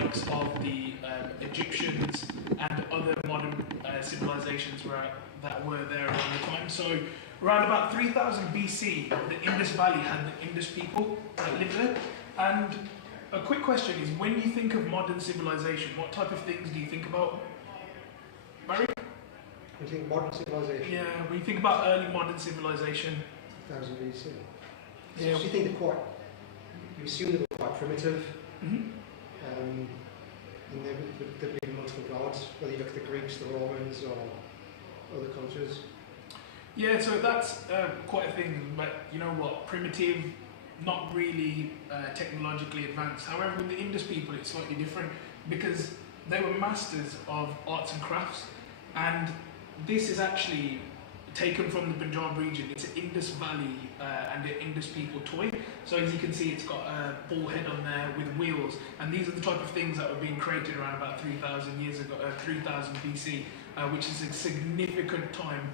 likes of the Egyptians and other modern civilizations that were there around the time. So around about 3000 BC, the Indus Valley had the Indus people that lived there. And a quick question is, when you think of modern civilization, what type of things do you think about? Barry? You think modern civilization? Yeah, when you think about early modern civilization. 1000 BC. Yeah. So you think you assume they were quite primitive, and there'd be multiple gods, whether you look at the Greeks, the Romans, or other cultures. Yeah, so that's quite a thing, but you know what, primitive, not really technologically advanced. However, with the Indus people, it's slightly different because they were masters of arts and crafts, and this is actually taken from the Punjab region. It's an Indus Valley and an Indus people toy. So as you can see, it's got a bull head on there with wheels, and these are the type of things that were being created around about 3000 years ago, 3000 BC, which is a significant time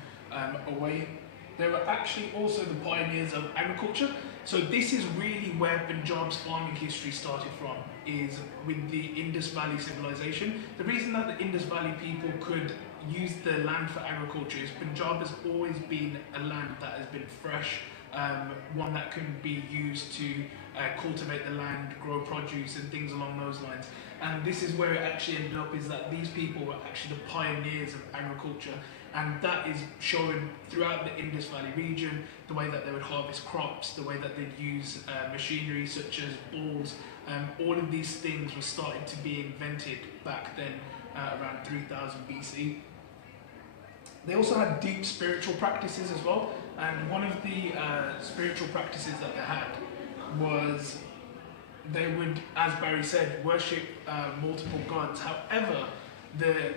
away. They were actually also the pioneers of agriculture. So this is really where Punjab's farming history started from, is with the Indus Valley civilization. The reason that the Indus Valley people could use the land for agriculture is Punjab has always been a land that has been fresh, one that can be used to cultivate the land, grow produce and things along those lines. And this is where it actually ended up, is that these people were actually the pioneers of agriculture, and that is shown throughout the Indus Valley region, the way that they would harvest crops, the way that they'd use machinery such as bulls. All of these things were starting to be invented back then, around 3000 BC. They also had deep spiritual practices as well, and one of the spiritual practices that they had was they would, as Barry said, worship multiple gods. However, the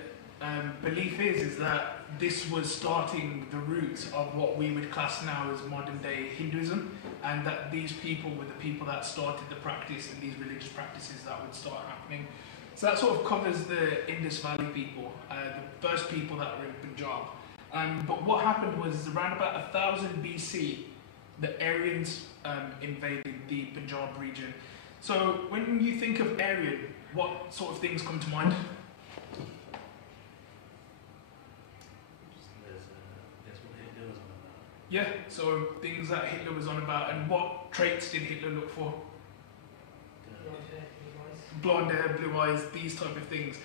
belief is that this was starting the roots of what we would class now as modern day Hinduism, and that these people were the people that started the practice and these religious practices that would start happening. So that sort of covers the Indus Valley people, the first people that were in Punjab. But what happened was around about 1000 BC, the Aryans invaded the Punjab region. So when you think of Aryan, what sort of things come to mind? Yeah, so things that Hitler was on about, and what traits did Hitler look for? Blonde hair, blue eyes, these type of things.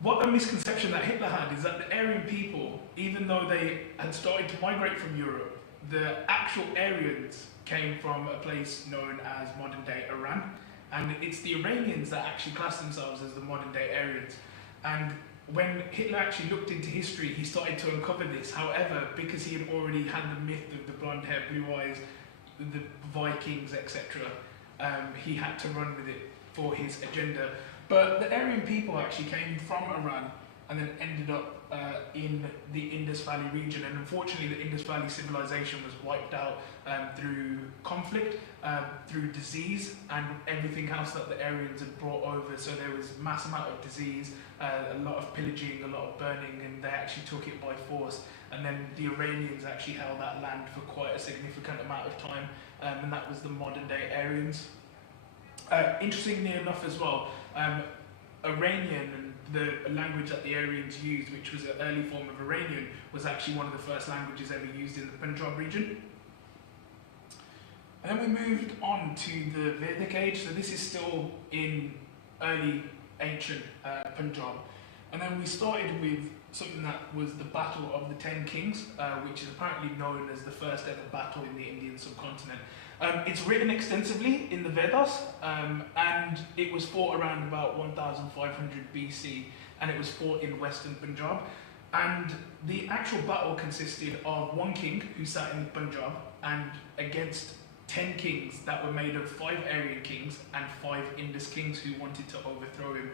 What a misconception that Hitler had is that the Aryan people, even though they had started to migrate from Europe, the actual Aryans came from a place known as modern day Iran, and it's the Iranians that actually class themselves as the modern day Aryans. And when Hitler actually looked into history, he started to uncover this. However, because he had already had the myth of the blonde hair, blue eyes, the Vikings, etc., he had to run with it for his agenda. But the Aryan people actually came from Iran and then ended up in the Indus Valley region, and unfortunately the Indus Valley civilization was wiped out through conflict, through disease and everything else that the Aryans had brought over. So there was mass amount of disease, a lot of pillaging, a lot of burning, and they actually took it by force. And then the Iranians actually held that land for quite a significant amount of time, and that was the modern day Aryans. Interestingly enough as well, Iranian, and the language that the Aryans used, which was an early form of Iranian, was actually one of the first languages ever used in the Punjab region. And then we moved on to the Vedic age, so this is still in early ancient Punjab. And then we started with something that was the Battle of the 10 Kings, which is apparently known as the first ever battle in the Indian subcontinent. It's written extensively in the Vedas, and it was fought around about 1500 BC, and it was fought in western Punjab. And the actual battle consisted of one king who sat in Punjab and against 10 kings that were made of 5 Aryan kings and 5 Indus kings who wanted to overthrow him.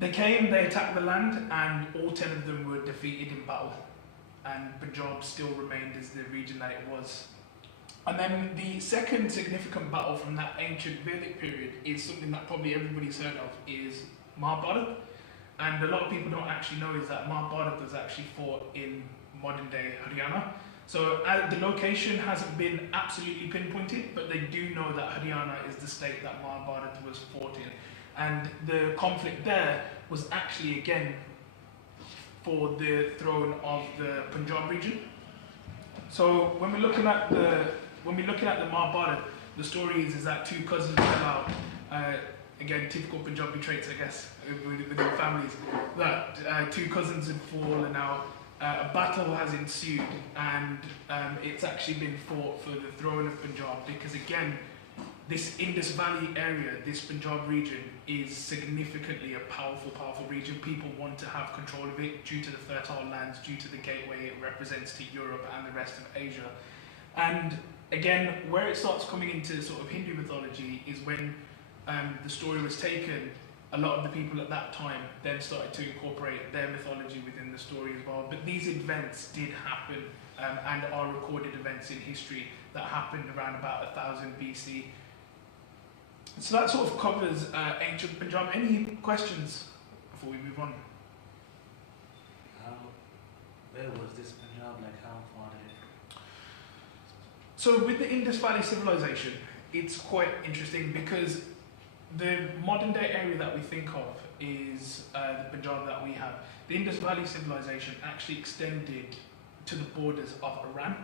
They came, they attacked the land, and all 10 of them were defeated in battle. And Punjab still remained as the region that it was. And then the second significant battle from that ancient Vedic period is something that probably everybody's heard of, is Mahabharata. And a lot of people don't actually know is that Mahabharata was actually fought in modern day Haryana. So the location hasn't been absolutely pinpointed, but they do know that Haryana is the state that Mahabharata was fought in. and the conflict there was actually again for the throne of the Punjab region. So when we're looking at the Mahabharata, the story is that two cousins fell out. Again, typical Punjabi traits, I guess, within families. That two cousins had fallen out. A battle has ensued, and it's actually been fought for the throne of Punjab because, again, this Indus Valley area, this Punjab region, is significantly a powerful region. People want to have control of it due to the fertile lands, due to the gateway it represents to Europe and the rest of Asia. And again, where it starts coming into sort of Hindu mythology is when the story was taken. A lot of the people at that time then started to incorporate their mythology within the story as well. But these events did happen and are recorded events in history that happened around about 1000 BC. So that sort of covers ancient Punjab. Any questions before we move on? Where was this Punjab? Like, how far did it? So with the Indus Valley civilization, it's quite interesting because the modern day area that we think of is the Punjab that we have. The Indus Valley civilization actually extended to the borders of Iran,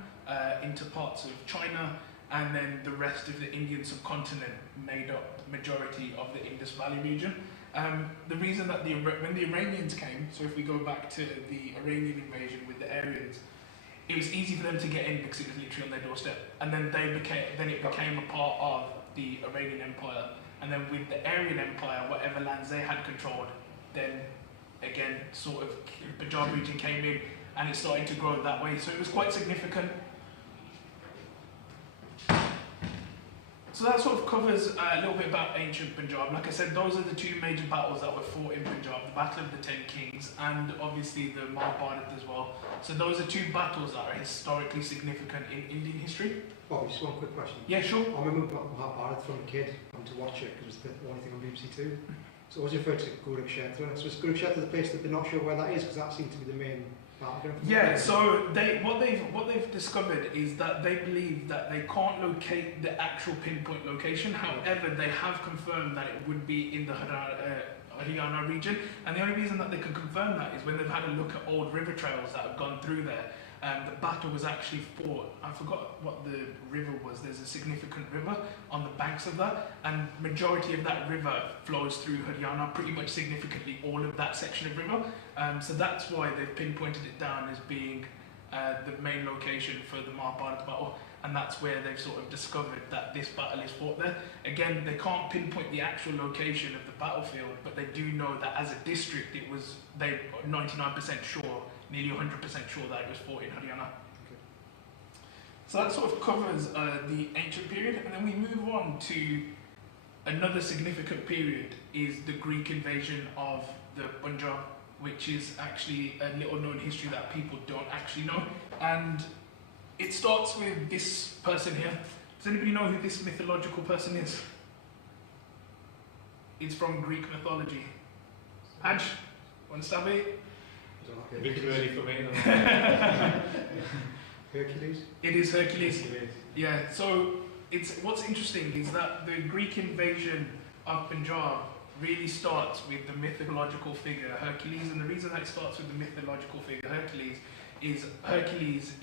into parts of China, and then the rest of the Indian subcontinent made up majority of the Indus Valley region. The reason that when the Iranians came, so if we go back to the Iranian invasion with the Aryans, it was easy for them to get in because it was literally on their doorstep, and then it became a part of the Iranian Empire. And then with the Aryan Empire, whatever lands they had controlled, then again, sort of Punjab region came in and it started to grow that way. So it was quite significant. So that sort of covers a little bit about ancient Punjab. Like I said, those are the two major battles that were fought in Punjab, the Battle of the Ten Kings and obviously the Mahabharata as well. So those are two battles that are historically significant in Indian history. Bobby, just one quick question. Yeah, sure. I remember Mahabharata from a kid, coming to watch it because it was the only thing on BBC Two. So I was referred to Kurukshetra. So is Kurukshetra the place that they're not sure where that is because that seemed to be the main battleground? Yeah, so what they've discovered is that they believe that they can't locate the actual pinpoint location. However, they have confirmed that it would be in the Haryana region, and the only reason that they can confirm that is when they've had a look at old river trails that have gone through there. The battle was actually fought. I forgot what the river was. There's a significant river on the banks of that, and majority of that river flows through Haryana, pretty much significantly all of that section of river. So that's why they've pinpointed it down as being the main location for the Mahabharata battle, and that's where they've sort of discovered that this battle is fought there. Again, they can't pinpoint the actual location of the battlefield, but they do know that as a district, they're 99% sure, nearly 100% sure that it was fought in Haryana. Okay. So that sort of covers the ancient period, and then we move on to another significant period is the Greek invasion of the Punjab, which is actually a little known history that people don't actually know. And it starts with this person here. Does anybody know who this mythological person is? It's from Greek mythology. Haj, want to stab it? A bit too early for me. Hercules? It is Hercules. Yeah, so what's interesting is that the Greek invasion of Punjab really starts with the mythological figure Hercules, and the reason that it starts with the mythological figure Hercules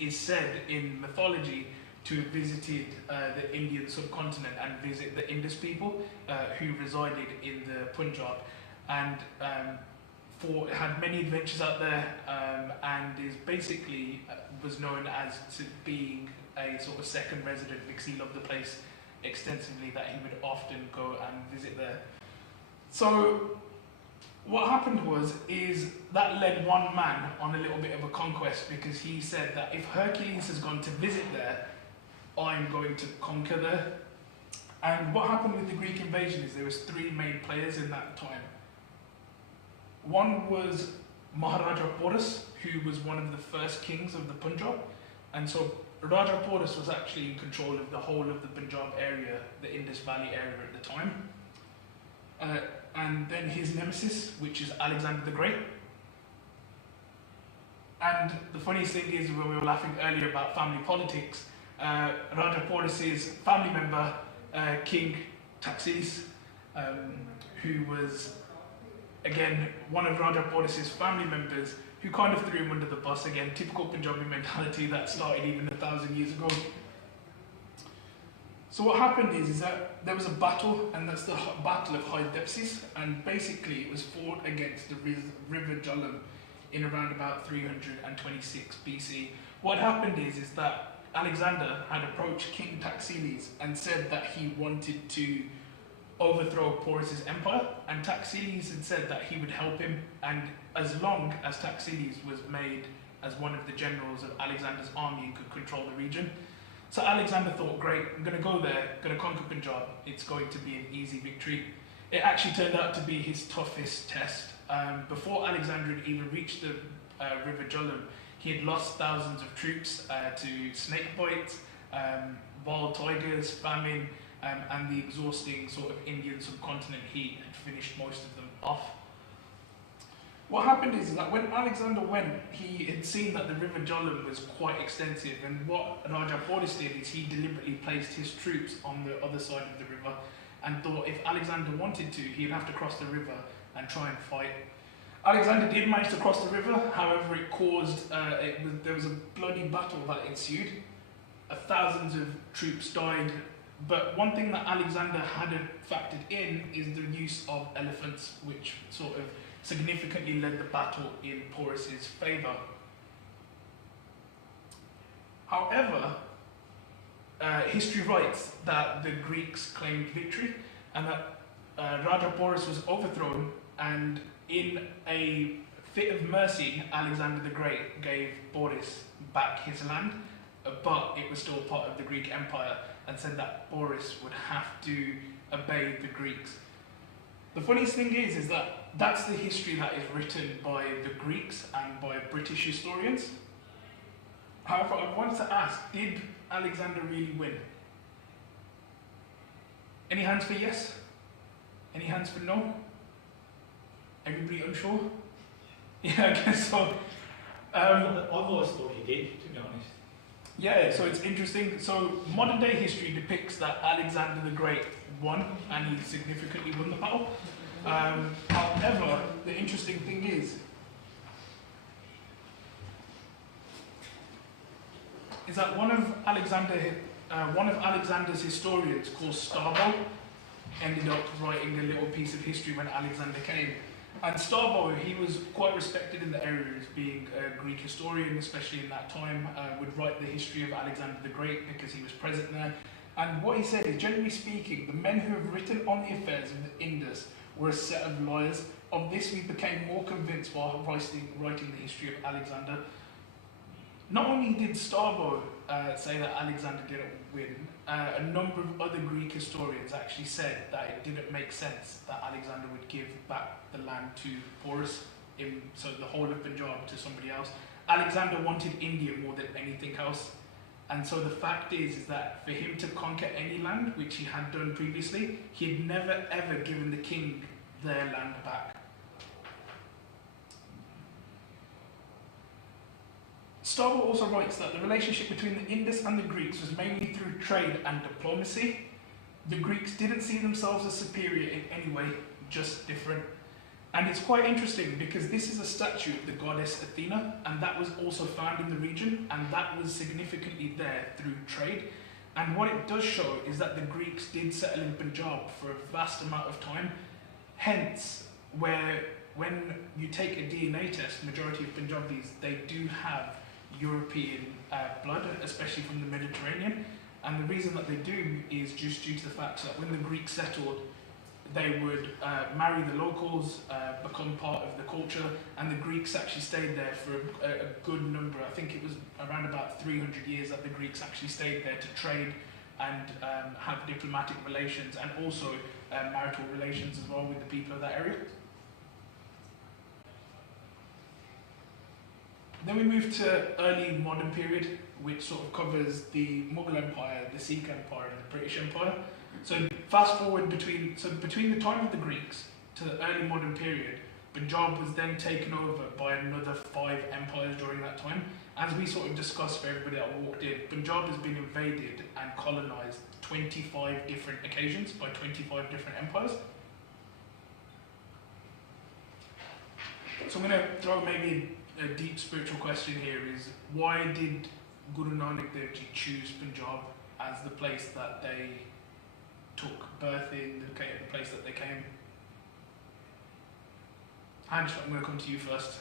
is said in mythology to have visited the Indian subcontinent and visit the Indus people who resided in the Punjab, and had many adventures out there, and is basically was known as to being a sort of second resident because he loved the place extensively, that he would often go and visit there. So what happened is that led one man on a little bit of a conquest, because he said that if Hercules has gone to visit there, I'm going to conquer there. And what happened with the Greek invasion is there was three main players in that time. One was Maharaja Porus, who was one of the first kings of the Punjab, and so Raja Porus was actually in control of the whole of the Punjab area, the Indus Valley area at the time. And then his nemesis, which is Alexander the Great. And the funniest thing is, when we were laughing earlier about family politics, Raja Porus's family member, King Taxis, who was, again, one of Raja Boris's family members, who kind of threw him under the bus. Again, typical Punjabi mentality that started even 1,000 years ago. So what happened is that there was a battle, and that's the Battle of Hydaspes, and basically it was fought against the River Jhelum in around about 326 BC. What happened is that Alexander had approached King Taxiles and said that he wanted to overthrow Porus's empire, and Taxiles had said that he would help him, and as long as Taxiles was made as one of the generals of Alexander's army and could control the region. So Alexander thought, great, I'm going to go there, going to conquer Punjab, it's going to be an easy victory. It actually turned out to be his toughest test. Before Alexander had even reached the River Jhelum, he had lost thousands of troops to snake bites, wild tigers, famine, and the exhausting sort of Indian subcontinent heat had finished most of them off. What happened is that when Alexander went, he had seen that the River Jhelum was quite extensive, and what Raja Boris did is he deliberately placed his troops on the other side of the river and thought if Alexander wanted to, he'd have to cross the river and try and fight. Alexander did manage to cross the river, however it caused, there was a bloody battle that ensued. Thousands of troops died, but one thing that Alexander hadn't factored in is the use of elephants, which sort of significantly led the battle in Porus's favour. However, history writes that the Greeks claimed victory and that Raja Boris was overthrown, and in a fit of mercy, Alexander the Great gave Boris back his land, but it was still part of the Greek Empire, and said that Boris would have to obey the Greeks. The funniest thing is that that's the history that is written by the Greeks and by British historians. However, I wanted to ask, did Alexander really win? Any hands for yes? Any hands for no? Everybody unsure? Yeah, I guess so. I've always thought he did, to be honest. Yeah, so it's interesting. So modern day history depicts that Alexander the Great won, and he significantly won the battle. However, the interesting thing is that one of Alexander's historians, called Strabo, ended up writing a little piece of history when Alexander came. And Strabo, he was quite respected in the area as being a Greek historian, especially in that time, would write the history of Alexander the Great because he was present there. And what he said is, generally speaking, the men who have written on the affairs of the Indus were a set of liars. Of this we became more convinced while writing the history of Alexander. Not only did Strabo say that Alexander didn't win, a number of other Greek historians actually said that it didn't make sense that Alexander would give back the land to Porus, so the whole of Punjab, to somebody else. Alexander wanted India more than anything else. And so the fact is that for him to conquer any land, which he had done previously, he had never ever given the king their land back. Strabo also writes that the relationship between the Indus and the Greeks was mainly through trade and diplomacy. The Greeks didn't see themselves as superior in any way, just different. And it's quite interesting because this is a statue of the goddess Athena, and that was also found in the region, and that was significantly there through trade. And what it does show is that the Greeks did settle in Punjab for a vast amount of time. Hence, where when you take a DNA test, majority of Punjabis, they do have European blood, especially from the Mediterranean. And the reason that they do is just due to the fact that when the Greeks settled, they would marry the locals, become part of the culture, and the Greeks actually stayed there for a good number. I think it was around about 300 years that the Greeks actually stayed there to trade and have diplomatic relations, and also marital relations as well with the people of that area. Then we move to early modern period, which sort of covers the Mughal Empire, the Sikh Empire, and the British Empire. So fast forward between the time of the Greeks to the early modern period, Punjab was then taken over by another 5 empires during that time. As we sort of discussed for everybody that walked in, Punjab has been invaded and colonized 25 different occasions by 25 different empires. So I'm going to throw maybe a deep spiritual question here is, why did Guru Nanak Dev Ji choose Punjab as the place that they took birth in, the place that they came? Hansh, I'm going to come to you first.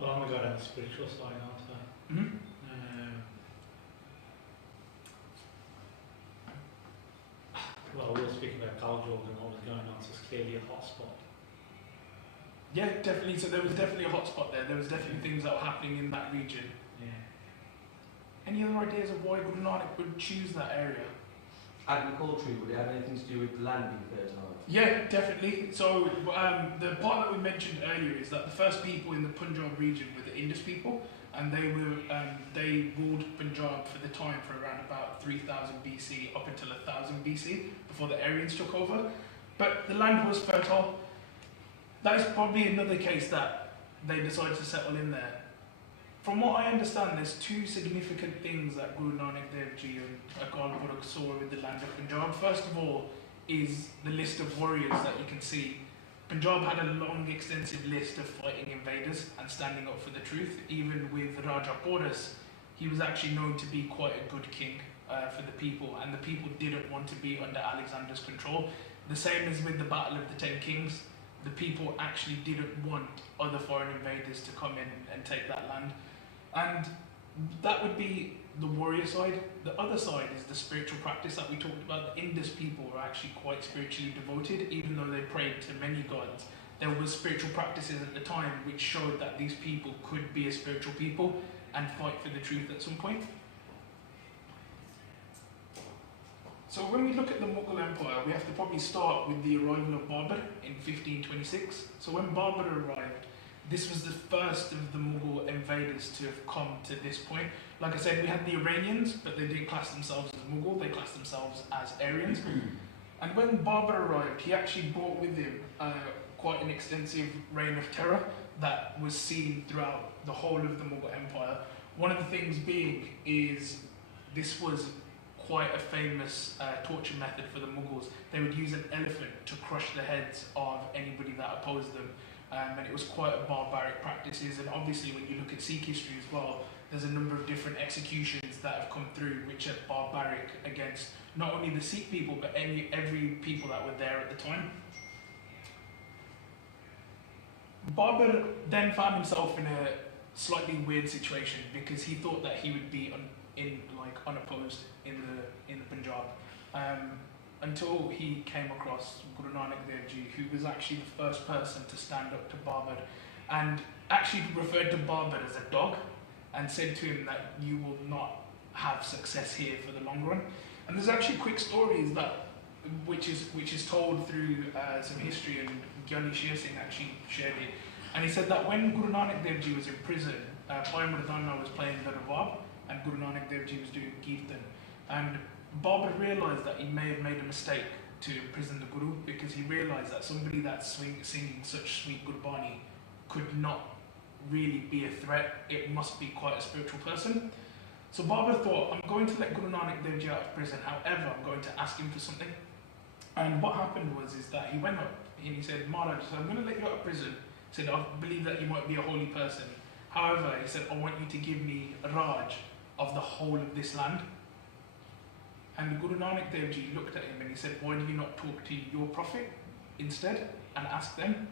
Well, I'm going to go down the spiritual side, aren't I? Mm-hmm. Well, we were speaking about cultural and what was going on, so it's clearly a hotspot. Yeah, definitely. So there was definitely a hotspot there. There was definitely things that were happening in that region. Yeah. Any other ideas of why Guru Nanak would choose that area? Agriculture, would it have anything to do with the land being fertile? Yeah, definitely. So the part that we mentioned earlier is that the first people in the Punjab region were the Indus people, and they ruled Punjab for the time for around about 3000 BC up until 1000 BC before the Aryans took over. But the land was fertile. That is probably another case that they decided to settle in there. From what I understand, there's two significant things that Guru Nanak Dev Ji and Akal Purakh saw with the land of Punjab. First of all is the list of warriors that you can see. Punjab had a long, extensive list of fighting invaders and standing up for the truth. Even with Raja Porus, he was actually known to be quite a good king for the people, and the people didn't want to be under Alexander's control. The same as with the Battle of the Ten Kings. The people actually didn't want other foreign invaders to come in and take that land. And that would be the warrior side. The other side is the spiritual practice that we talked about. The Indus people were actually quite spiritually devoted, even though they prayed to many gods. There were spiritual practices at the time which showed that these people could be a spiritual people and fight for the truth at some point. So when we look at the Mughal Empire, we have to probably start with the arrival of Babur in 1526. So when Babur arrived, this was the first of the Mughal invaders to have come to this point. Like I said, we had the Iranians, but they didn't class themselves as Mughal, they classed themselves as Aryans. And when Babur arrived, he actually brought with him quite an extensive reign of terror that was seen throughout the whole of the Mughal Empire. One of the things being is this was quite a famous torture method for the Mughals. They would use an elephant to crush the heads of anybody that opposed them. And it was quite a barbaric practices, and obviously when you look at Sikh history as well, there's a number of different executions that have come through which are barbaric against not only the Sikh people but every people that were there at the time. Babur then found himself in a slightly weird situation because he thought that he would be unopposed in the Punjab. Until he came across Guru Nanak Dev Ji, who was actually the first person to stand up to Babur and actually referred to Babur as a dog and said to him that you will not have success here for the long run. And there's actually quick stories that which is told through some history, and Gyani Sher Singh actually shared it. And he said that when Guru Nanak Dev Ji was in prison, Bhai Mardana was playing the Rawab and Guru Nanak Dev Ji was doing Kirtan. And Babur realised that he may have made a mistake to imprison the Guru, because he realised that somebody that's singing such sweet Gurbani could not really be a threat. It must be quite a spiritual person. So Babur thought, I'm going to let Guru Nanak Dev Ji out of prison, however I'm going to ask him for something. And what happened was that he went up and he said, Maharaj, I'm going to let you out of prison. He said, I believe that you might be a holy person. However, he said, I want you to give me a Raj of the whole of this land. And Guru Nanak Dev Ji looked at him and he said, why do you not talk to your prophet instead and ask them?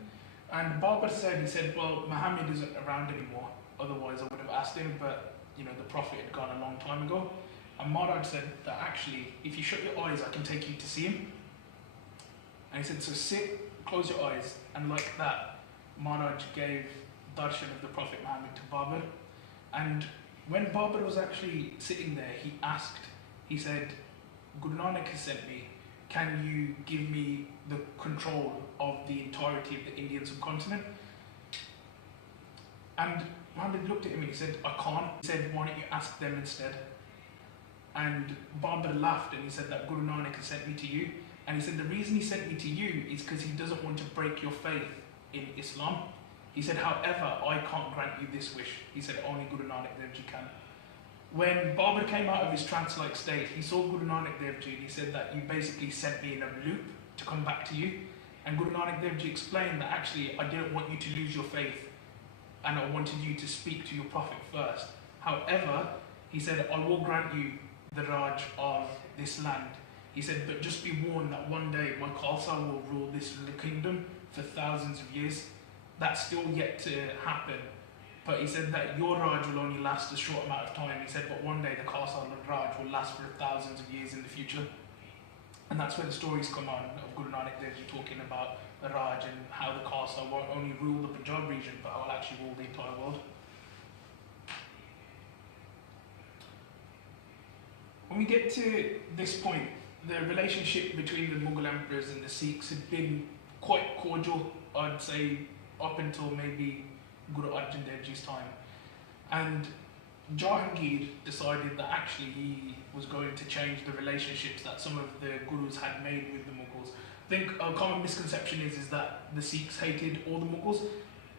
And Babur said, he said, well, Muhammad isn't around anymore, otherwise I would have asked him, but you know, the prophet had gone a long time ago. And Maharaj said that actually, if you shut your eyes, I can take you to see him. And he said, so sit, close your eyes, and like that, Maharaj gave darshan of the Prophet Muhammad to Babur. And when Babur was actually sitting there, he asked, he said, Guru Nanak has sent me, can you give me the control of the entirety of the Indian subcontinent? And Muhammad looked at him and he said, I can't. He said, why don't you ask them instead? And Babur laughed and he said that Guru Nanak has sent me to you. And he said, the reason he sent me to you is because he doesn't want to break your faith in Islam. He said, however, I can't grant you this wish. He said, only Guru Nanak Dev Ji can. When Babur came out of his trance-like state, he saw Guru Nanak Dev Ji and he said that you basically sent me in a loop to come back to you. And Guru Nanak Dev Ji explained that actually I didn't want you to lose your faith and I wanted you to speak to your Prophet first. However, he said, I will grant you the Raj of this land. He said, but just be warned that one day my Khalsa will rule this kingdom for thousands of years. That's still yet to happen. But he said that your Raj will only last a short amount of time. He said, but one day the Khalsa Raj will last for thousands of years in the future. And that's where the stories come on of Guru Nanak Dev Ji talking about the Raj and how the Khalsa won't only rule the Punjab region, but will actually rule the entire world. When we get to this point, the relationship between the Mughal emperors and the Sikhs had been quite cordial, I'd say, up until maybe Guru Arjan Dev Ji's time. And Jahangir decided that actually he was going to change the relationships that some of the Gurus had made with the Mughals. I think a common misconception is that the Sikhs hated all the Mughals.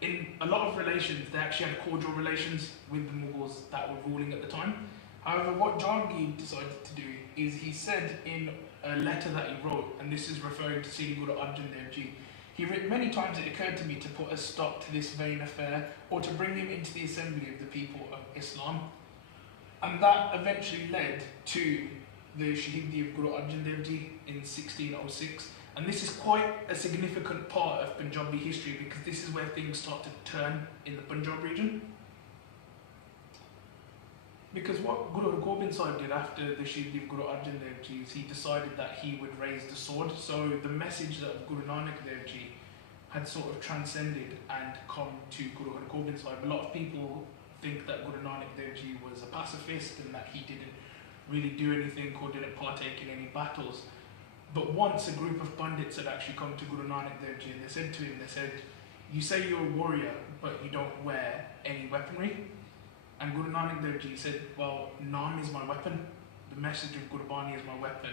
In a lot of relations, they actually had cordial relations with the Mughals that were ruling at the time. However, what Jahangir decided to do is he said in a letter that he wrote, and this is referring to Sri Guru Arjan Dev Ji, he wrote, many times it occurred to me to put a stop to this vain affair or to bring him into the assembly of the people of Islam. And that eventually led to the Shahidi of Guru Arjan Dev Ji in 1606. And this is quite a significant part of Punjabi history because this is where things start to turn in the Punjab region. Because what Guru Har Gobind Sahib did after the Shahidi of Guru Arjan Dev Ji is he decided that he would raise the sword. So the message of Guru Nanak Dev Ji had sort of transcended and come to Guru Har Gobind Sahib. A lot of people think that Guru Nanak Dev Ji was a pacifist and that he didn't really do anything or didn't partake in any battles. But once a group of Pandits had actually come to Guru Nanak Dev Ji and they said to him, they said, you say you're a warrior, but you don't wear any weaponry. And Guru Nanak Dev Ji said, well, Naam is my weapon, the message of Gurbani is my weapon.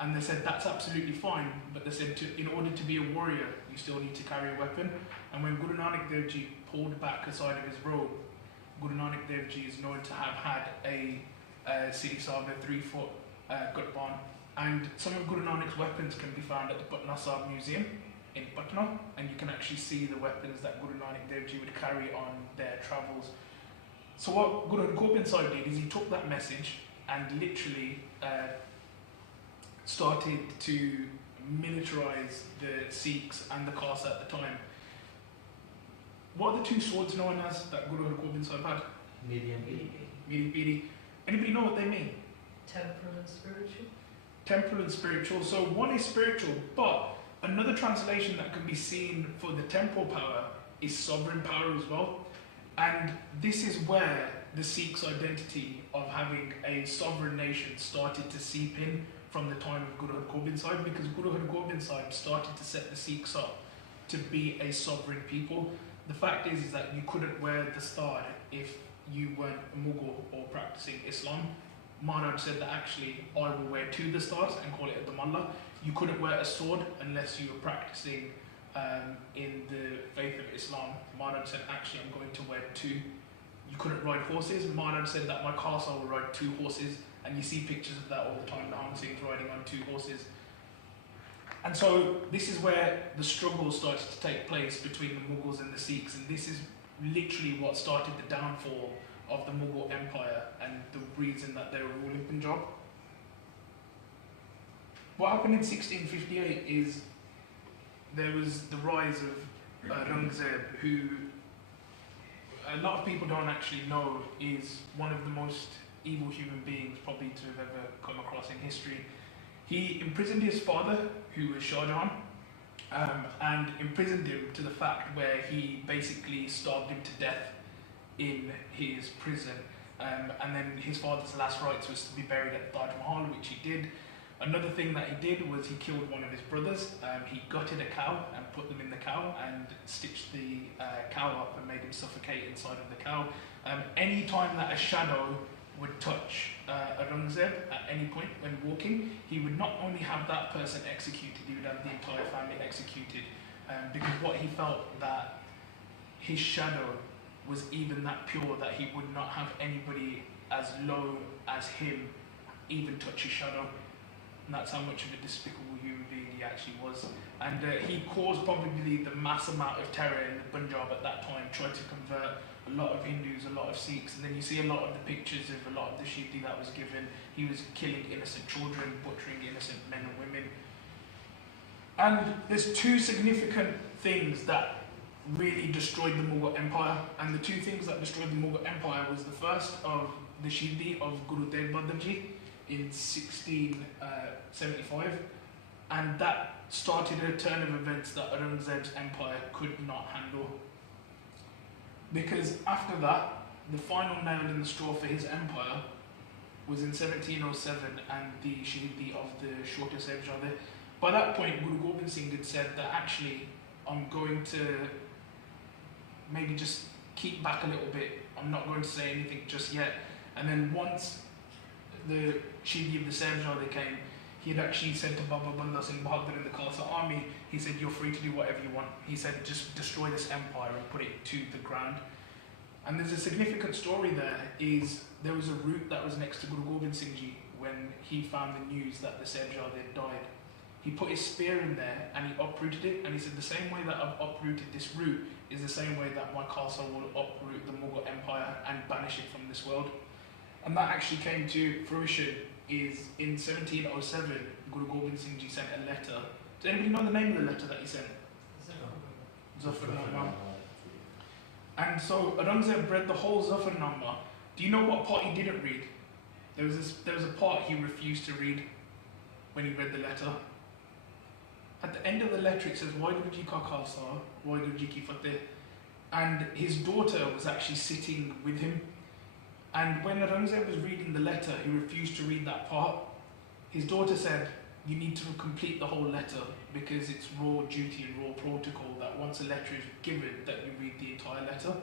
And they said, that's absolutely fine, but they said, in order to be a warrior, you still need to carry a weapon. And when Guru Nanak Dev Ji pulled back a side of his robe, Guru Nanak Dev Ji is known to have had a Siddhi Sahib, a 3-foot Gurban. And some of Guru Nanak's weapons can be found at the Patna Sahib Museum in Patna, and you can actually see the weapons that Guru Nanak Dev Ji would carry on their travels. So what Guru Har Gobind Sahib did is he took that message and literally started to militarize the Sikhs and the Khalsa at the time. What are the two swords known as that Guru Har Gobind Sahib had? Miri and Piri. Miri Piri. Anybody know what they mean? Temporal and spiritual. Temporal and spiritual. So one is spiritual, but another translation that can be seen for the temporal power is sovereign power as well. And this is where the Sikhs' identity of having a sovereign nation started to seep in from the time of Guru Har Gobind Sahib, because Guru Har Gobind Sahib started to set the Sikhs up to be a sovereign people. The fact is that you couldn't wear the star if you weren't a Mughal or practicing Islam. Maharaj said that actually I will wear 2 dastars and call it a damalla. You couldn't wear a sword unless you were practicing in the faith of Islam. Maharaj said actually I'm going to wear 2. You couldn't ride horses. Maharaj said that my Khalsa will ride 2 horses, and you see pictures of that all the time, the Ham Singhs riding on 2 horses. And so this is where the struggle started to take place between the Mughals and the Sikhs, and this is literally what started the downfall of the Mughal Empire and the reason that they were ruling Punjab. What happened in 1658 is there was the rise of Aurangzeb, who a lot of people don't actually know is one of the most evil human beings probably to have ever come across in history. He imprisoned his father, who was Shah Jahan, and imprisoned him to the fact where he basically starved him to death in his prison. And then his father's last rites was to be buried at Taj Mahal, which he did. Another thing that he did was he killed one of his brothers. He gutted a cow and put them in the cow and stitched the cow up and made him suffocate inside of the cow. Any time that a shadow would touch Aurangzeb at any point when walking, he would not only have that person executed, he would have the entire family executed, because what he felt that his shadow was even that pure that he would not have anybody as low as him even touch his shadow. And that's how much of a despicable human being he he actually was. And he caused probably the mass amount of terror in the Punjab at that time, tried to convert a lot of Hindus, a lot of Sikhs, and then you see a lot of the pictures of a lot of the Shahidi that was given. He was killing innocent children, butchering innocent men and women. And there's two significant things that really destroyed the Mughal Empire, and the two things that destroyed the Mughal Empire was the first of the Shahidi of Guru Tegh Bahadur Ji in 1675, and that started a turn of events that Aurangzeb's empire could not handle. Because after that, the final nail in the straw for his empire was in 1707 and the Shahidi of the Chota Sahibzade. By that point, Guru Gobind Singh had said that actually, I'm going to maybe just keep back a little bit. I'm not going to say anything just yet. And then once the Shahidi of the Sahibzade came, he had actually said to Baba Banda Singh Bahadur in the Khalsa army, he said, you're free to do whatever you want. He said, just destroy this empire and put it to the ground. And there's a significant story there was a root that was next to Guru Gobind Singh Ji when he found the news that the Sahibzade had died. He put his spear in there and he uprooted it, and he said, the same way that I've uprooted this root is the same way that my Khalsa will uproot the Mughal Empire and banish it from this world. And that actually came to fruition is in 1707, Guru Gobind Singh Ji sent a letter. Does anybody know the name of the letter that he sent? Zafarnama. And so Aurangzeb read the whole Zafarnama. Do you know what part he didn't read? There was a part he refused to read when he read the letter. At the end of the letter it says, Waheguru Ji Ka Khalsa, Waheguru Ji Ki Fateh. And his daughter was actually sitting with him. And when Aurangzeb was reading the letter, he refused to read that part. His daughter said, you need to complete the whole letter because it's raw duty and raw protocol that once a letter is given, that you read the entire letter.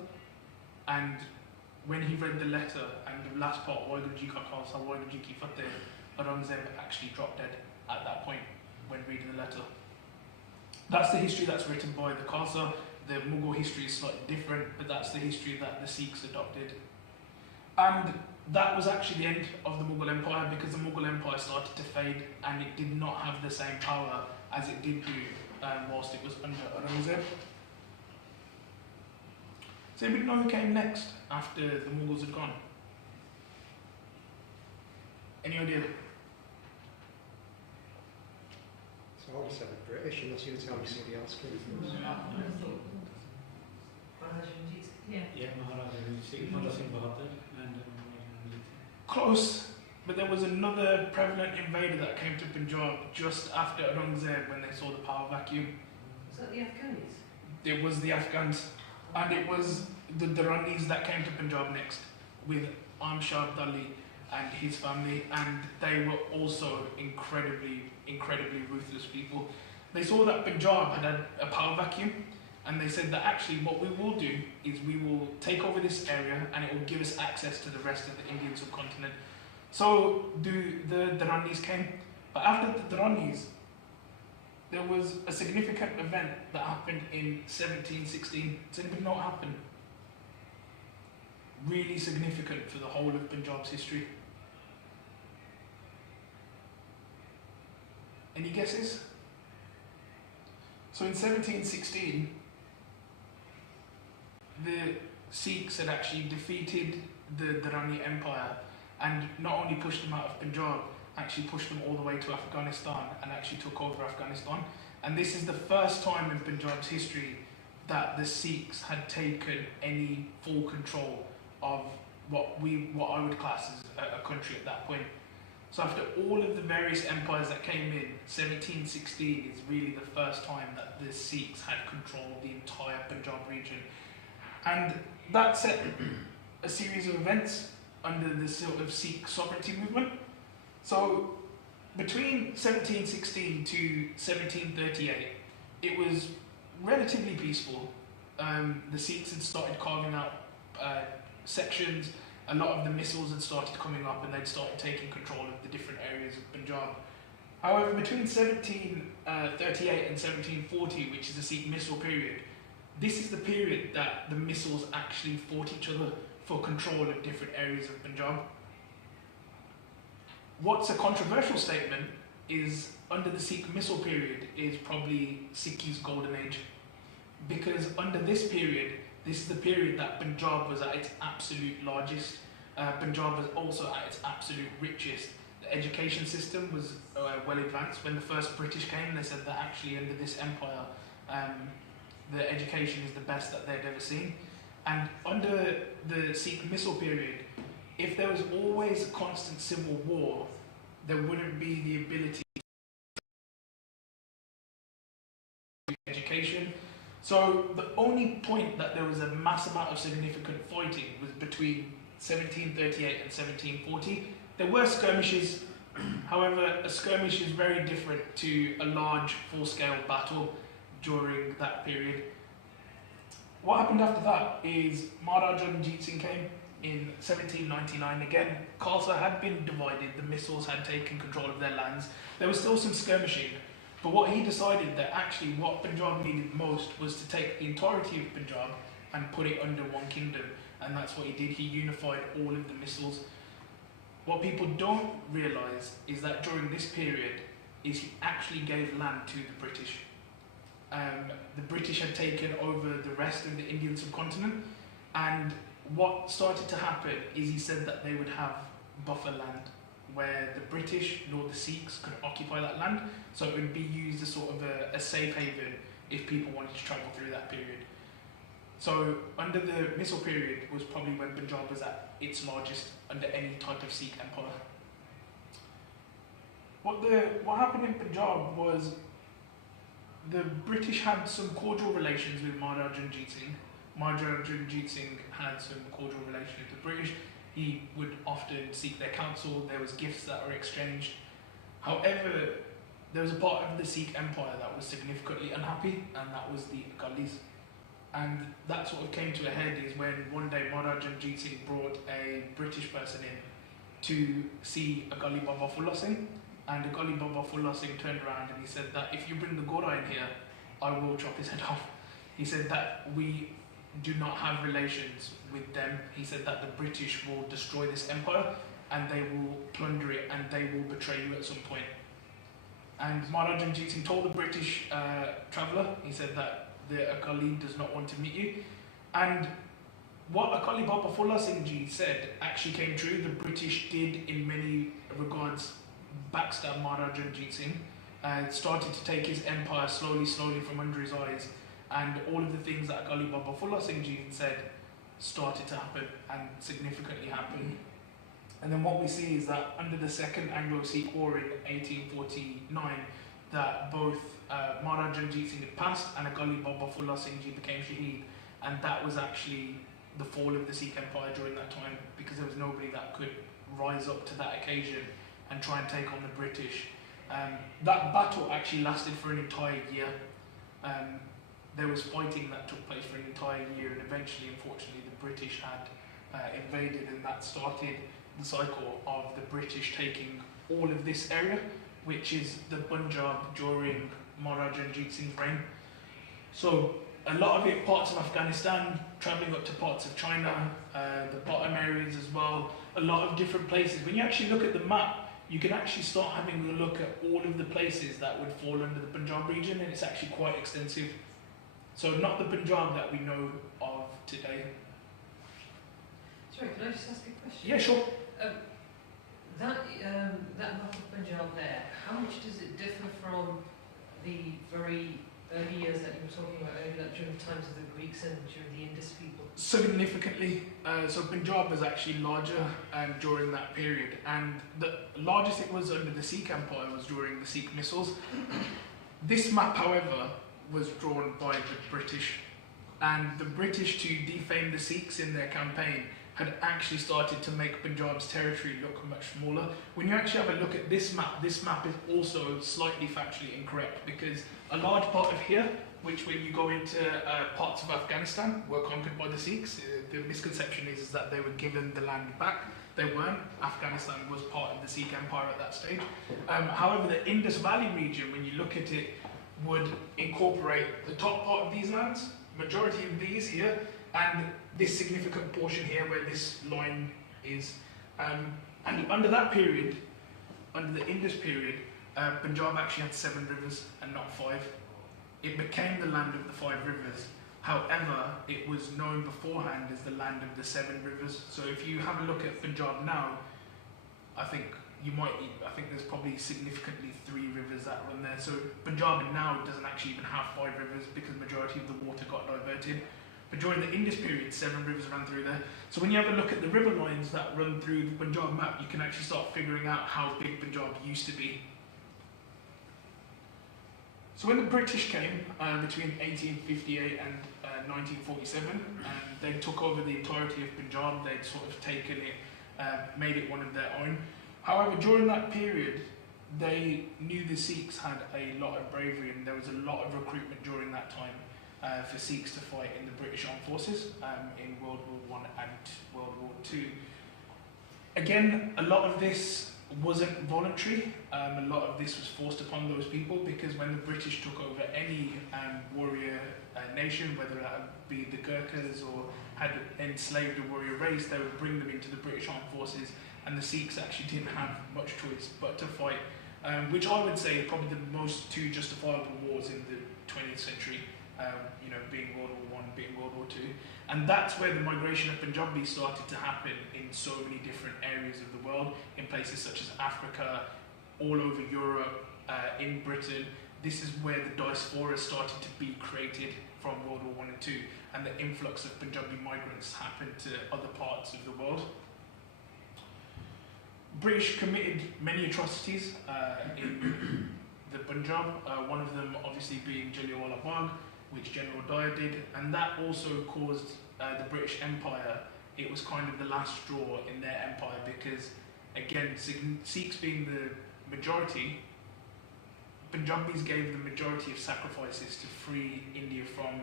And when he read the letter and the last part, Waheguru Ji Ka Khalsa, Waheguru Ji Ki Fateh, Aurangzeb actually dropped dead at that point when reading the letter. That's the history that's written by the Khalsa. The Mughal history is slightly different, but that's the history that the Sikhs adopted. And that was actually the end of the Mughal Empire, because the Mughal Empire started to fade and it did not have the same power as it did do whilst it was under Aurangzeb. Does anybody know who came next after the Mughals had gone? Any idea? So I would say the British, unless you tell me somebody else came first. Yeah. Yeah, Maharaja Ranjit Singh Bahadur and Close, but there was another prevalent invader that came to Punjab just after Aurangzeb when they saw the power vacuum. Was that the Afghanis? It was the Afghans, and it was the Duranis that came to Punjab next with Amshad Dali and his family, and they were also incredibly ruthless people. They saw that Punjab had a power vacuum, and they said that actually what we will do is we will take over this area and it will give us access to the rest of the Indian subcontinent. So the Duranis came, but after the Duranis, there was a significant event that happened in 1716. Does anybody know what happened? Really significant for the whole of Punjab's history. Any guesses? So in 1716, the Sikhs had actually defeated the Durrani Empire and not only pushed them out of Punjab, actually pushed them all the way to Afghanistan and actually took over Afghanistan. And this is the first time in Punjab's history that the Sikhs had taken any full control of what I would class as a country at that point. So after all of the various empires that came in, 1716 is really the first time that the Sikhs had control of the entire Punjab region. And that set a series of events under the sort of Sikh sovereignty movement. So between 1716 to 1738, it was relatively peaceful. The Sikhs had started carving out sections. A lot of the missiles had started coming up and they'd started taking control of the different areas of Punjab. However, between 1738 and 1740, which is the Sikh missile period, this is the period that the missiles actually fought each other for control of different areas of Punjab. What's a controversial statement is under the Sikh Missile period is probably Sikhi's golden age, because under this period, this is the period that Punjab was at its absolute largest. Punjab was also at its absolute richest. The education system was well advanced. When the first British came, they said that actually under this empire, the education is the best that they'd ever seen. And under the Sikh Missile period, if there was always a constant civil war, there wouldn't be the ability to education. So the only point that there was a mass amount of significant fighting was between 1738 and 1740. There were skirmishes, however, a skirmish is very different to a large full-scale battle during that period. What happened after that is Maharaja Ranjit Singh came in 1799. Again, Khalsa had been divided, the Missals had taken control of their lands. There was still some skirmishing, but what he decided that actually what Punjab needed most was to take the entirety of Punjab and put it under one kingdom, and that's what he did. He unified all of the Missals. What people don't realise is that during this period is he actually gave land to the British. The British had taken over the rest of the Indian subcontinent, and what started to happen is he said that they would have buffer land where the British nor the Sikhs could occupy that land, so it would be used as sort of a safe haven if people wanted to travel through that period. So under the Missile period was probably when Punjab was at its largest under any type of Sikh empire. What happened in Punjab was the British had some cordial relations with Maharaja Ranjit Singh. Maharaja Ranjit Singh had some cordial relations with the British. He would often seek their counsel. There was gifts that were exchanged. However, there was a part of the Sikh empire that was significantly unhappy, and that was the Akalis. And that sort of came to a head is when one day Maharaja Ranjit Singh brought a British person in to see Akali Baba Fulla Singh, and Akali Baba Fulla Singh turned around and he said that if you bring the Gora in here, I will chop his head off. He said that we do not have relations with them. He said that the British will destroy this empire and they will plunder it and they will betray you at some point. And Maharaja Ranjit Singh told the British traveller, he said that the Akali does not want to meet you. And what Akali Baba Fulla Singh Ji said actually came true. The British did in many regards backstab Maharaja Ranjit Singh, started to take his empire slowly from under his eyes, and all of the things that Akali Baba Fulla Singh Ji said started to happen and significantly happened. And then what we see is that under the Second Anglo-Sikh War in 1849, that both Maharaja Ranjit Singh had passed and Akali Baba Fulla Singh Ji became Shaheed, and that was actually the fall of the Sikh Empire during that time, because there was nobody that could rise up to that occasion and try and take on the British. That battle actually lasted for an entire year. There was fighting that took place for an entire year, and eventually, unfortunately, the British had invaded, and that started the cycle of the British taking all of this area, which is the Punjab during Maharaja Ranjit Singh's reign. So a lot of it parts of Afghanistan, travelling up to parts of China, the bottom areas as well, a lot of different places. When you actually look at the map, you can actually start having a look at all of the places that would fall under the Punjab region, and it's actually quite extensive. So not the Punjab that we know of today. Sorry, can I just ask a question? Yeah, sure. That map of Punjab there, how much does it differ from the very early years that you were talking about earlier, like during the times of the Greeks and during the Indus people? Significantly. So Punjab was actually larger during that period, and the largest it was under the Sikh Empire was during the Sikh Missals. This map, however, was drawn by the British, and the British, to defame the Sikhs in their campaign, had actually started to make Punjab's territory look much smaller. When you actually have a look at this map is also slightly factually incorrect, because a large part of here, which when you go into parts of Afghanistan, were conquered by the Sikhs. The misconception is that they were given the land back. They weren't. Afghanistan was part of the Sikh Empire at that stage. However, the Indus Valley region, when you look at it, would incorporate the top part of these lands, majority of these here, and this significant portion here where this line is. And under that period, under the Indus period, Punjab actually had 7 rivers and not 5. It became the land of the 5 rivers. However, it was known beforehand as the land of the 7 rivers. So if you have a look at Punjab now, I think there's probably significantly 3 rivers that run there. So Punjab now doesn't actually even have 5 rivers because majority of the water got diverted. But during the Indus period, 7 rivers ran through there. So when you have a look at the river lines that run through the Punjab map, you can actually start figuring out how big Punjab used to be. So when the British came between 1858 and 1947, they took over the entirety of Punjab. They'd sort of taken it, made it one of their own. However, during that period, they knew the Sikhs had a lot of bravery, and there was a lot of recruitment during that time for Sikhs to fight in the British Armed Forces in World War I and World War II. Again, a lot of this wasn't voluntary. A lot of this was forced upon those people, because when the British took over any warrior nation, whether that be the Gurkhas or had enslaved a warrior race, they would bring them into the British Armed Forces, and the Sikhs actually didn't have much choice but to fight, which I would say are probably the most 2 justifiable wars in the 20th century, being World War I, being World War II. And that's where the migration of Punjabis started to happen in so many different areas of the world, in places such as Africa, all over Europe, in Britain. This is where the diaspora started to be created from World War I and II, and the influx of Punjabi migrants happened to other parts of the world. British committed many atrocities in the Punjab, one of them obviously being Jallianwala Bagh, which General Dyer did, and that also caused the British Empire, it was kind of the last straw in their empire, because again, Sikhs being the majority, Punjabis gave the majority of sacrifices to free India from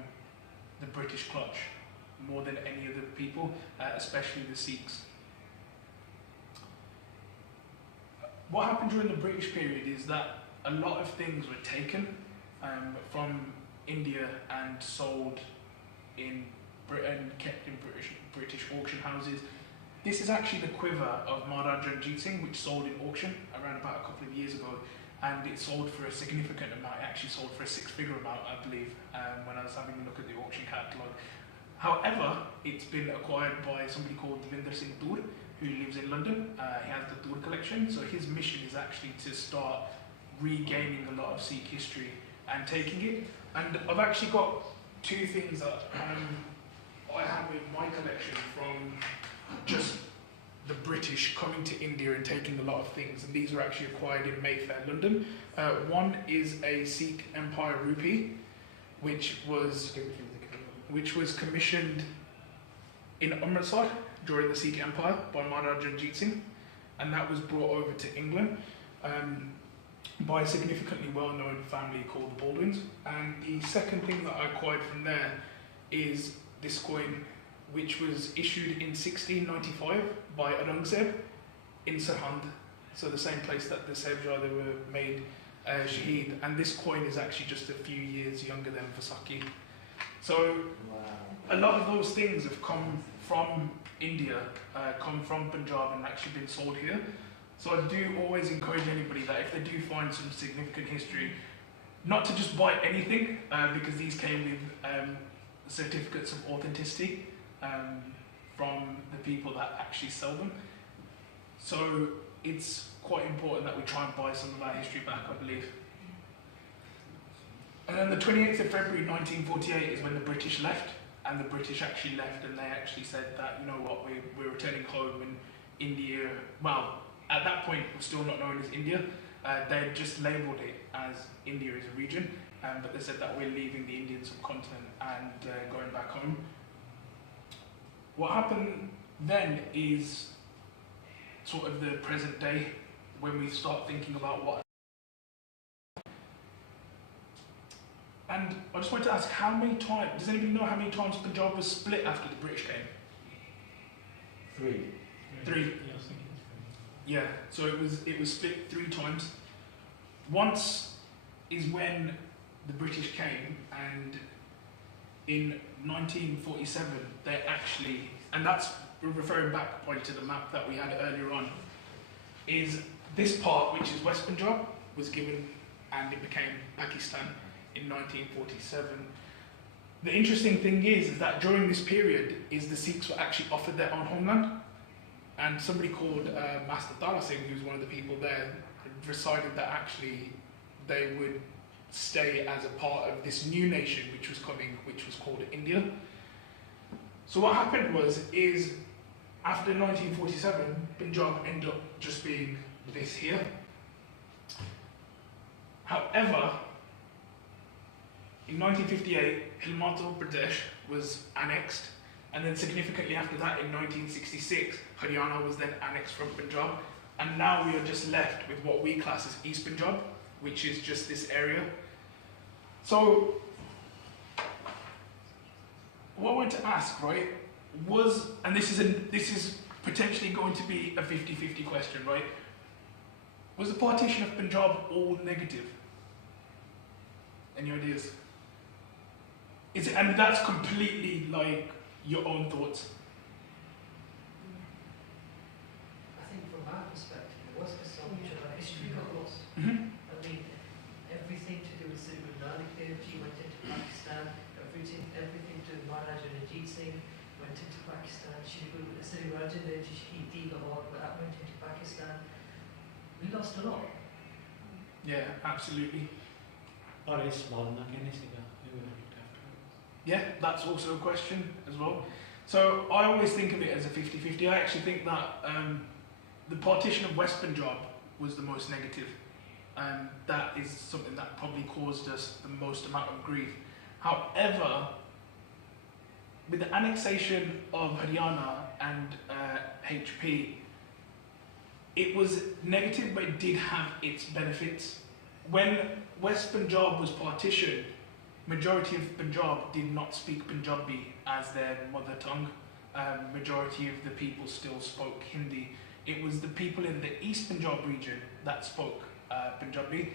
the British clutch, more than any other people, especially the Sikhs. What happened during the British period is that a lot of things were taken from India and sold in Britain, kept in British auction houses. This is actually the quiver of Maharaja Ranjit Singh, which sold in auction around about a couple of years ago, and it sold for a significant amount. It actually sold for a 6-figure amount, I believe, when I was having a look at the auction catalogue. However, it's been acquired by somebody called Devinder Singh Toor, who lives in London. He has the Toor collection, so his mission is actually to start regaining a lot of Sikh history and taking it. And I've actually got 2 things that I have in my collection from just the British coming to India and taking a lot of things, and these were actually acquired in Mayfair, London. One is a Sikh Empire rupee, which was commissioned in Amritsar during the Sikh Empire by Maharaja Ranjit Singh, and that was brought over to England by a significantly well-known family called the Baldwins. And the second thing that I acquired from there is this coin, which was issued in 1695 by Aurangzeb in Sirhind, so the same place that the Sahibzade were made Shaheed, and this coin is actually just a few years younger than Vaisakhi. So a lot of those things have come from India, come from Punjab, and actually been sold here. So I do always encourage anybody that if they do find some significant history, not to just buy anything, because these came with certificates of authenticity from the people that actually sell them. So it's quite important that we try and buy some of our history back, I believe. And then the 28th of February 1948 is when the British left, and the British actually left, and they actually said that, you know what, we're returning home, and India, well, at that point it was still not known as India. They had just labelled it as India as a region, but they said that we're leaving the Indian subcontinent and going back home. What happened then is sort of the present day, when we start thinking about what. And I just wanted to ask, how many times, does anybody know how many times Punjab was split after the British came? 3. 3. Yeah, I was thinking 3. Yeah, so it was split 3 times. Once is when the British came, and in 1947 they actually, and that's referring back to the map that we had earlier on, is this part, which is West Punjab, was given and it became Pakistan in 1947. The interesting thing is that during this period is the Sikhs were actually offered their own homeland, and somebody called Master Tara Singh, who's one of the people there, decided that actually they would stay as a part of this new nation which was coming, which was called India. So what happened is after 1947, Punjab ended up just being this here. However, in 1958, Himachal Pradesh was annexed, and then significantly after that, in 1966, Haryana was then annexed from Punjab, and now we are just left with what we class as East Punjab, which is just this area. So, what I want to ask, right, was, and this is potentially going to be a 50-50 question, right? Was the partition of Punjab all negative? Any ideas? Is it, and that's completely like your own thoughts. I think from our perspective, it was because so much of our history got lost. Mm-hmm. I mean, everything to do with Sri Guru Nanak Dev Ji went into Pakistan, everything to Maharaja Ranjit Singh went into Pakistan, Sri Raja Dev Ji Shahidi Lahore, but that went into Pakistan. We lost a lot. Yeah, absolutely. Or is Malna कहने से क्या? Who would have looked after it? Yeah, that's also a question as well. So I always think of it as a 50-50. I actually think that the partition of West Punjab was the most negative. That is something that probably caused us the most amount of grief. However, with the annexation of Haryana and HP, it was negative, but it did have its benefits. When West Punjab was partitioned, majority of Punjab did not speak Punjabi as their mother tongue. Majority of the people still spoke Hindi. It was the people in the East Punjab region that spoke Punjabi.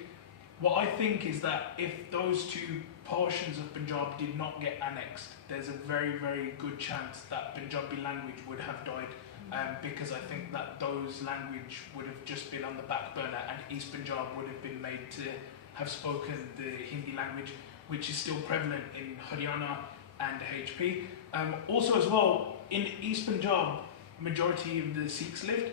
What I think is that if those two portions of Punjab did not get annexed, there's a very, very good chance that Punjabi language would have died. Because I think that those language would have just been on the back burner, and East Punjab would have been made to have spoken the Hindi language, which is still prevalent in Haryana and HP. Also as well, in East Punjab, majority of the Sikhs lived.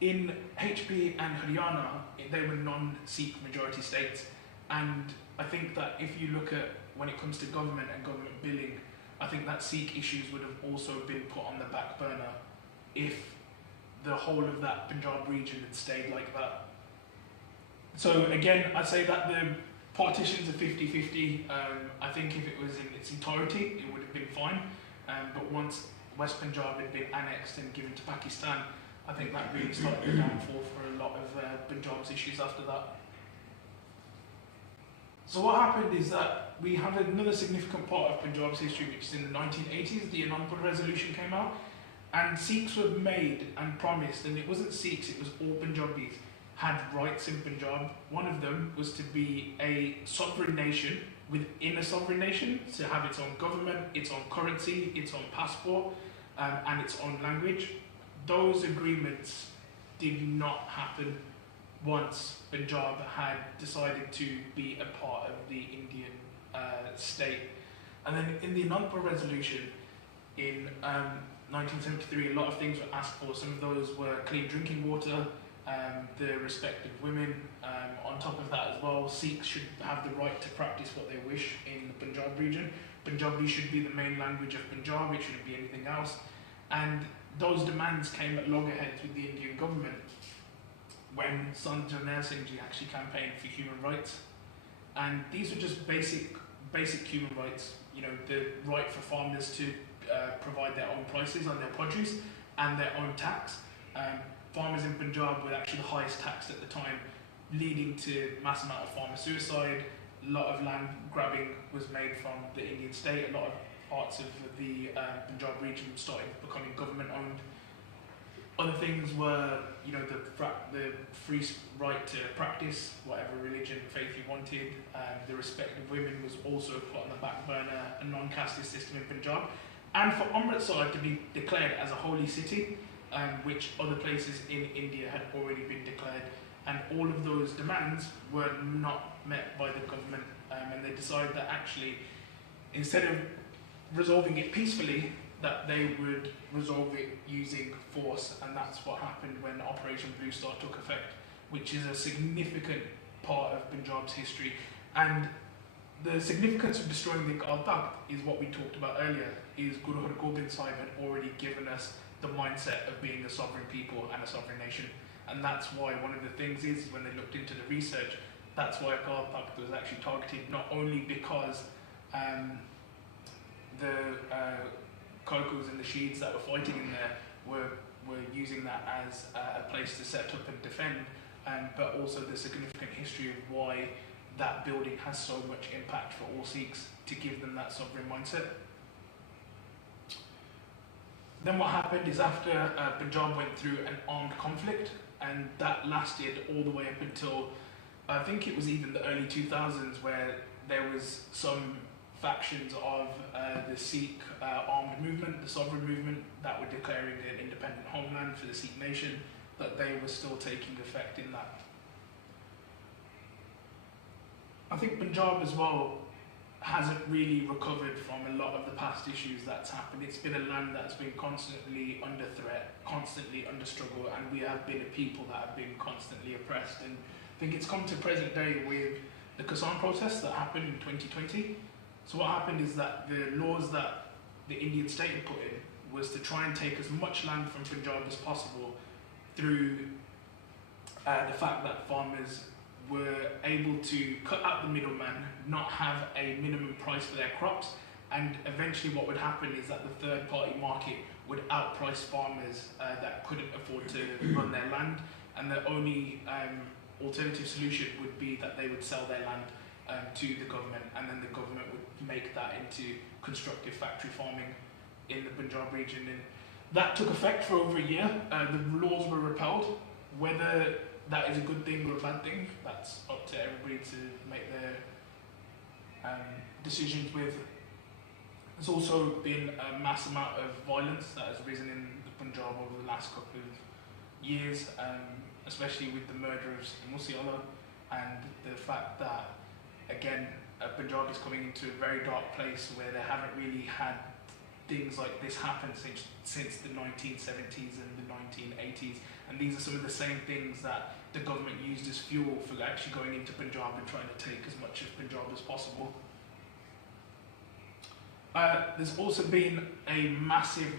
In HP and Haryana, they were non-Sikh majority states. And I think that if you look at when it comes to government and government billing, I think that Sikh issues would have also been put on the back burner if the whole of that Punjab region had stayed like that. So again, I'd say that the partitions are 50-50. I think if it was in its entirety, it would have been fine. But once West Punjab had been annexed and given to Pakistan, I think that really started the downfall for a lot of Punjab's issues after that. So what happened is that we have another significant part of Punjab's history, which is in the 1980s, the Anandpur Resolution came out, and Sikhs were made and promised, and it wasn't Sikhs, it was all Punjabis, had rights in Punjab. One of them was to be a sovereign nation within a sovereign nation, to have its own government, its own currency, its own passport, and its own language. Those agreements did not happen once Punjab had decided to be a part of the Indian state. And then in the Anandpur Resolution in 1973, a lot of things were asked for. Some of those were clean drinking water, the respect of women. On top of that as well, Sikhs should have the right to practice what they wish in the Punjab region. Punjabi should be the main language of Punjab, it shouldn't be anything else. And those demands came at loggerheads with the Indian government when Sant Jarnail Singh Ji actually campaigned for human rights. And these were just basic human rights. You know, the right for farmers to provide their own prices on their produce and their own tax. Farmers in Punjab were actually the highest taxed at the time, leading to mass amount of farmer suicide. A lot of land grabbing was made from the Indian state. A lot of parts of the Punjab region started becoming government owned. Other things were, you know, the free right to practice whatever religion, faith you wanted. The respect of women was also put on the back burner. A non-caste system in Punjab, and for Amritsar to be declared as a holy city, which other places in India had already been declared. and all of those demands were not met by the government, and they decided that actually, instead of resolving it peacefully, that they would resolve it using force, and that's what happened when Operation Blue Star took effect, which is a significant part of Punjab's history. And the significance of destroying the Akal Takht is what we talked about earlier, is Guru Har Gobind Sahib had already given us the mindset of being a sovereign people and a sovereign nation. And that's why one of the things is, when they looked into the research, that's why Akal Takht was actually targeted, not only because the Kokos and the Shiites that were fighting in there were using that as a place to set up and defend, but also the significant history of why that building has so much impact for all Sikhs, to give them that sovereign mindset. Then what happened is, after Punjab went through an armed conflict, and that lasted all the way up until, I think it was even the early 2000s, where there was some factions of the Sikh armed movement, the sovereign movement, that were declaring an independent homeland for the Sikh nation, that they were still taking effect in that. I think Punjab as well hasn't really recovered from a lot of the past issues that's happened. It's been a land that's been constantly under threat, constantly under struggle, and we have been a people that have been constantly oppressed. And I think it's come to present day with the Kisan protest that happened in 2020. So what happened is that the laws that the Indian state had put in was to try and take as much land from Punjab as possible through the fact that farmers were able to cut out the middleman, not have a minimum price for their crops, and eventually what would happen is that the third party market would outprice farmers that couldn't afford to run their land, and the only alternative solution would be that they would sell their land to the government, and then the government would make that into constructive factory farming in the Punjab region. And that took effect for over a year. The laws were repealed. Whether that is a good thing or a bad thing, that's up to everybody to make their decisions with. There's also been a mass amount of violence that has risen in the Punjab over the last couple of years, especially with the murder of Musiala, and the fact that, again, Punjab is coming into a very dark place where they haven't really had things like this happen since the 1970s and the 1980s. And these are some of the same things that the government used as fuel for actually going into Punjab and trying to take as much of Punjab as possible. There's also been a massive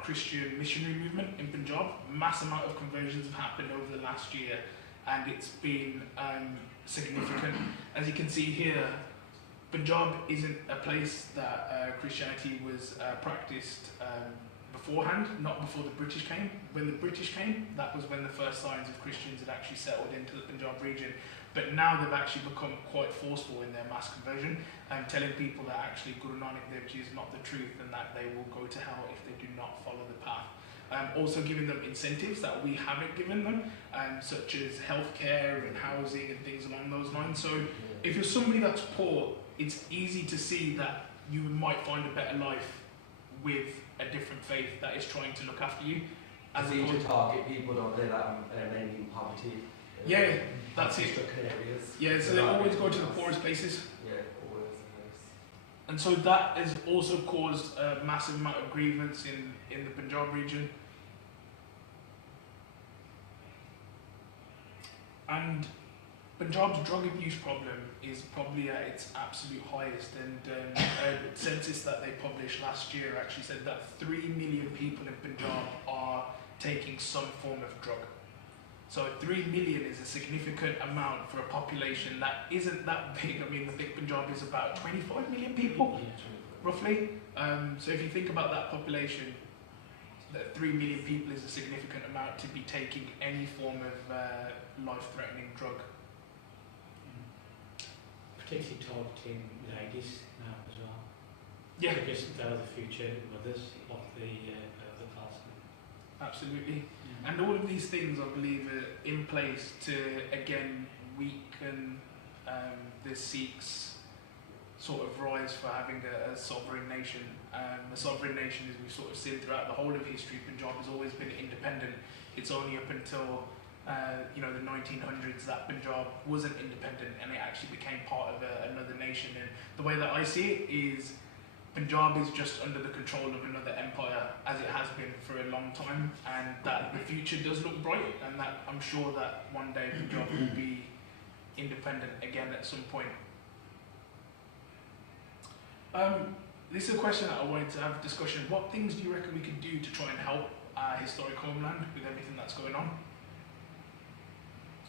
Christian missionary movement in Punjab. Mass amount of conversions have happened over the last year, and it's been significant. As you can see here, Punjab isn't a place that Christianity was practiced beforehand, not before the British came. When the British came, that was when the first signs of Christians had actually settled into the Punjab region. But now they've actually become quite forceful in their mass conversion, telling people that actually Guru Nanak Dev Ji is not the truth, and that they will go to hell if they do not follow the path. Also giving them incentives that we haven't given them, such as healthcare and housing and things along those lines. So if you're somebody that's poor, it's easy to see that you might find a better life with a different faith that is trying to look after you. As you to target people, don't they, that are mainly in poverty? Yeah, that's it. Areas. Yeah, so they always go to the poorest places. Yeah, always. And so that has also caused a massive amount of grievance in the Punjab region. And Punjab's drug abuse problem is probably at its absolute highest, and a census that they published last year actually said that 3 million people in Punjab are taking some form of drug. So 3 million is a significant amount for a population that isn't that big. I mean, I think Punjab is about 25 million people, roughly. So if you think about that population, that 3 million people is a significant amount to be taking any form of life-threatening drug. Particularly targeting ladies now as well. Yeah, Because they're the future mothers of the class. absolutely. And all of these things, I believe, are in place to, again, weaken the Sikhs' sort of rise for having a sovereign nation. A sovereign nation, as we've sort of seen throughout the whole of history, Punjab has always been independent. It's only up until the 1900s, that Punjab wasn't independent and it actually became part of another nation. And the way that I see it is Punjab is just under the control of another empire, as it has been for a long time, and that the future does look bright, and that I'm sure that one day Punjab will be independent again at some point. This is a question that I wanted to have a discussion. What things do you reckon we could do to try and help our historic homeland with everything that's going on?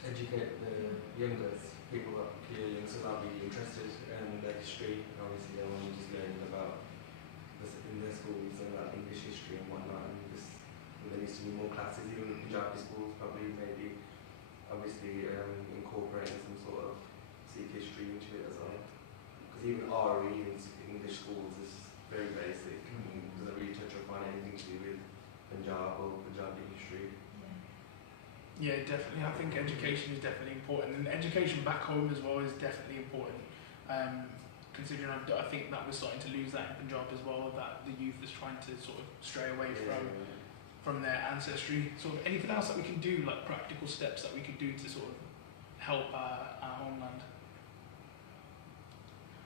Educate the younger people that clearly so they'll be interested in their history, and obviously they're only just learning about this in their schools and like English history and whatnot, and there needs to be more classes, even in Punjabi schools, probably maybe obviously incorporating some sort of Sikh history into it as well. Because even RE in English schools is very basic and doesn't really touch upon anything to do with Punjab or Punjabi history. Yeah, definitely. I think education is definitely important, and education back home as well is definitely important. Considering I think that we're starting to lose that in Punjab as well, that the youth is trying to sort of stray away from their ancestry. Sort of anything else that we can do, like practical steps that we could do to sort of help our homeland.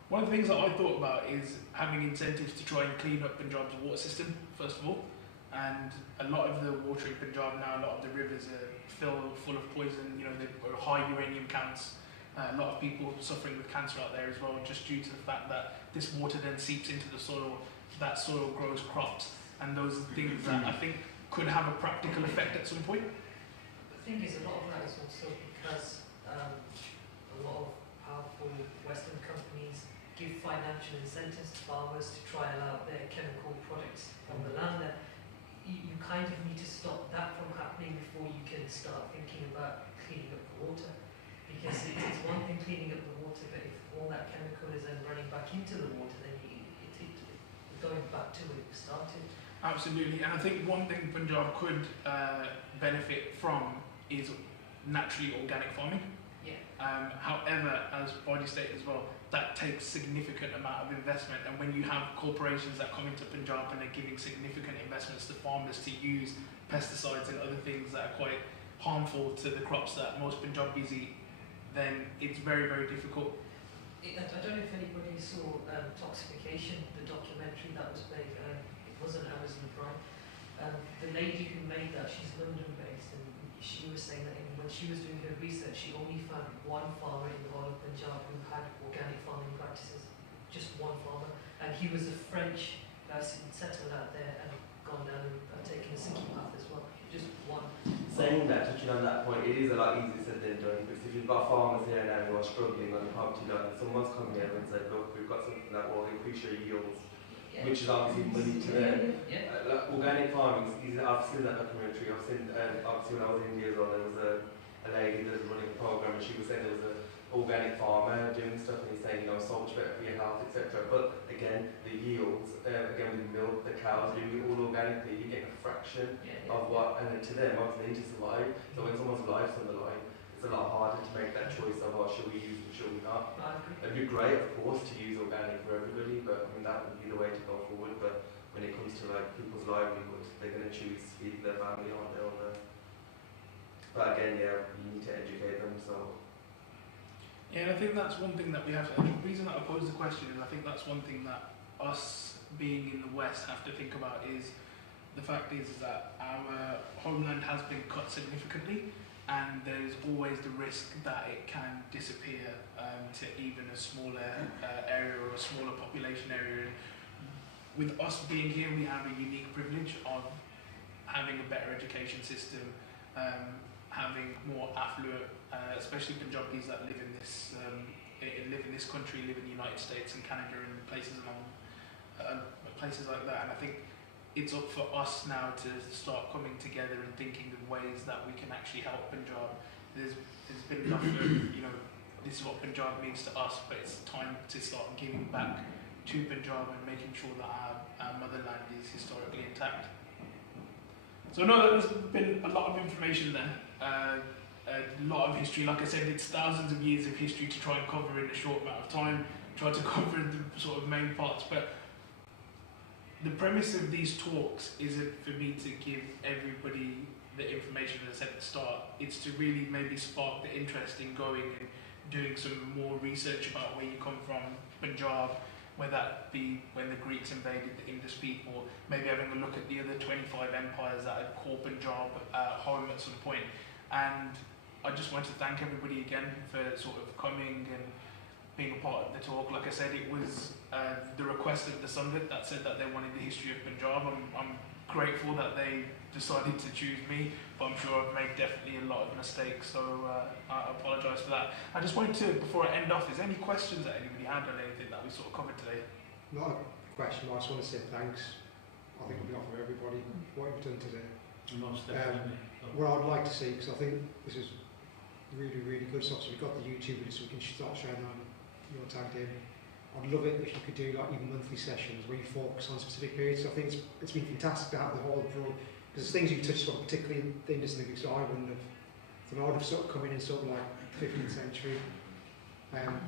One of the things that I thought about is having incentives to try and clean up Punjab's water system, first of all. And a lot of the water in Punjab now, a lot of the rivers are full of poison, they've got high uranium counts. A lot of people suffering with cancer out there as well, just due to the fact that this water then seeps into the soil, that soil grows crops, and those are things that I think could have a practical effect at some point. The thing is, a lot of that is also because a lot of powerful Western companies give financial incentives to farmers to trial out their chemical products on the land. And you kind of need to stop that from happening before you can start thinking about cleaning up the water. Because it's one thing cleaning up the water, but if all that chemical is then running back into the water, then it's going back to where it started. Absolutely, and I think one thing Punjab could benefit from is naturally organic farming. Yeah. However, as Body stated as well, that takes significant amount of investment, and when you have corporations that come into Punjab and are giving significant investments to farmers to use pesticides and other things that are quite harmful to the crops that most Punjabis eat, then it's very, very difficult. I don't know if anybody saw Toxification, the documentary that was made. It was on Amazon Prime. The lady who made that, she's London-based, and she was saying that when she was doing her research, she only found one farmer in the whole of Punjab who had organic farming practices. Just one farmer, and he was a French person settled out there and gone down and taken a Sikhi path as well. Just one. Saying that, touching on that point, it is a lot easier said than done, because if you've got farmers here now who are struggling on the poverty line, and someone's come here and said, look, we've got something that will increase your yields, which is obviously money to them. Like organic farming, I've seen that documentary. I've seen, obviously when I was in India as well, there was a lady that was running a program, and she was saying there was an organic farmer doing stuff, and he's saying, so much better for your health, etc. But again, the yields, again with milk, the cows doing it all organically, you're getting a fraction of what, and then to them, obviously they need to survive. So when someone's life's on the line, it's a lot harder to make that choice of, should we use it, should we not? It'd be great, of course, to use organic for everybody, but I mean, that would be the way to go forward. But when it comes to like people's livelihood, they're going to choose to feed their family on their own. But again, you need to educate them, so. Yeah, and I think that's one thing that we have to, the reason that I posed the question is I think that's one thing that us being in the West have to think about is the fact is that our homeland has been cut significantly, and there's always the risk that it can disappear to even a smaller area or a smaller population area. And with us being here, we have a unique privilege of having a better education system, having more affluent, especially Punjabis that live in this country, live in the United States and Canada and places like that. And I think it's up for us now to start coming together and thinking of ways that we can actually help Punjab. There's been enough of, this is what Punjab means to us, but it's time to start giving back to Punjab and making sure that our motherland is historically intact. So I know that there's been a lot of information there, a lot of history. Like I said, it's thousands of years of history to try and cover in a short amount of time, try to cover the sort of main parts, but the premise of these talks isn't for me to give everybody the information, as I said at the start, it's to really maybe spark the interest in going and doing some more research about where you come from, Punjab, whether that be when the Greeks invaded the Indus people, maybe having a look at the other 25 empires that had called Punjab home at some point. And I just want to thank everybody again for sort of coming and being a part of the talk. Like I said, it was the request of the summit that said that they wanted the history of Punjab. I'm grateful that they decided to choose me, but I'm sure I've made definitely a lot of mistakes, so I apologise for that. I just wanted to, before I end off, is there any questions that anybody had on anything that we sort of covered today? Not a question, I just want to say thanks. I think on behalf of everybody, what you've done today. Most definitely. What I'd like to see, because I think this is really, really good stuff, so we've got the YouTube videos, so we can start sharing on your tagged in. I'd love it if you could do like even monthly sessions where you focus on specific periods. So I think it's been fantastic to have the whole broad, because there's things you touched on, particularly the Indus and the Greeks, so I wouldn't have. So I would have sort of come in sort of like 15th century, and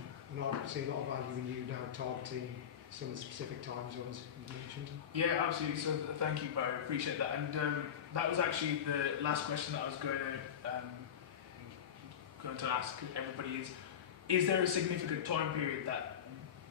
I'd see a lot of value in you now targeting some of the specific time zones you mentioned. Yeah, absolutely. So thank you, Barry. Appreciate that. And that was actually the last question that I was going to ask everybody is there a significant time period that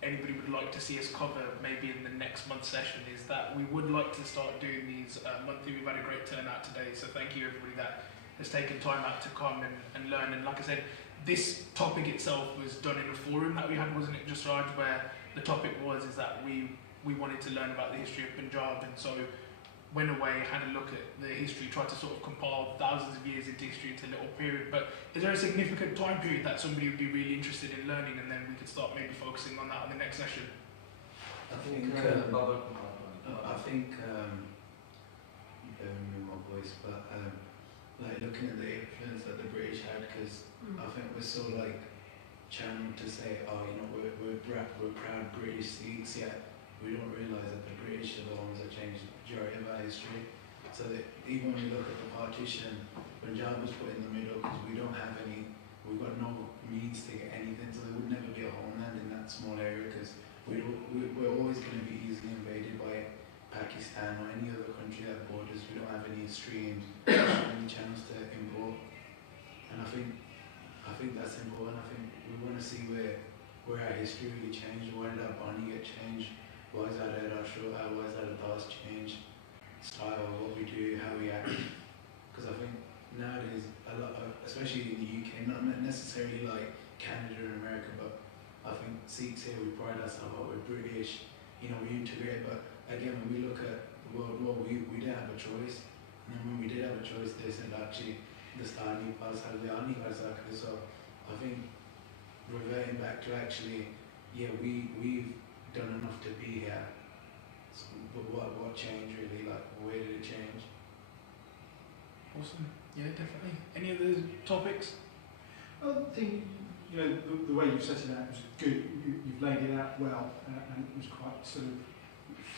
anybody would like to see us cover maybe in the next month's session? Is that we would like to start doing these monthly. We've had a great turnout today, so thank you everybody that has taken time out to come and learn. And like I said, this topic itself was done in a forum that we had, wasn't it, just Raj, where the topic is that we wanted to learn about the history of Punjab, and so went away, had a look at the history, tried to sort of compile thousands of years into history into a little period. But is there a significant time period that somebody would be really interested in learning, and then we could start maybe focusing on that in the next session? I think bear with me my voice, but like looking at the influence that the British had, because I think we're so like channeled to say, oh, you know, we're proud British Sikhs, yet we don't realise that the British are the ones that changed the majority of our history. So that even when we look at the partition, Punjab was put in the middle because we've got no means to get anything, so there would never be a homeland in that small area, because we're always going to be easily invaded by Pakistan or any other country that borders. We don't have any streams, any channels to import, and I think that's important. I think we want to see where our history really changed. Why did our Barney get changed? Why is that our Shura? Why is that a Das change? Style of what we do, how we act. Because I think nowadays, a lot of, especially in the UK, not necessarily like Canada and America, but I think Sikhs here, we pride ourselves on we're British, you know, we integrate. But again, when we look at the World War, we didn't have a choice. And then when we did have a choice, they said actually, the Stani Pals had the Ani Varzaka. So I think reverting back to actually, yeah, we've done enough to be here. So, but what changed really? Like, where did it change? Awesome. Yeah, definitely. Any other topics? I think, you know, the way you've set it out was good. You've laid it out well, and it was quite sort of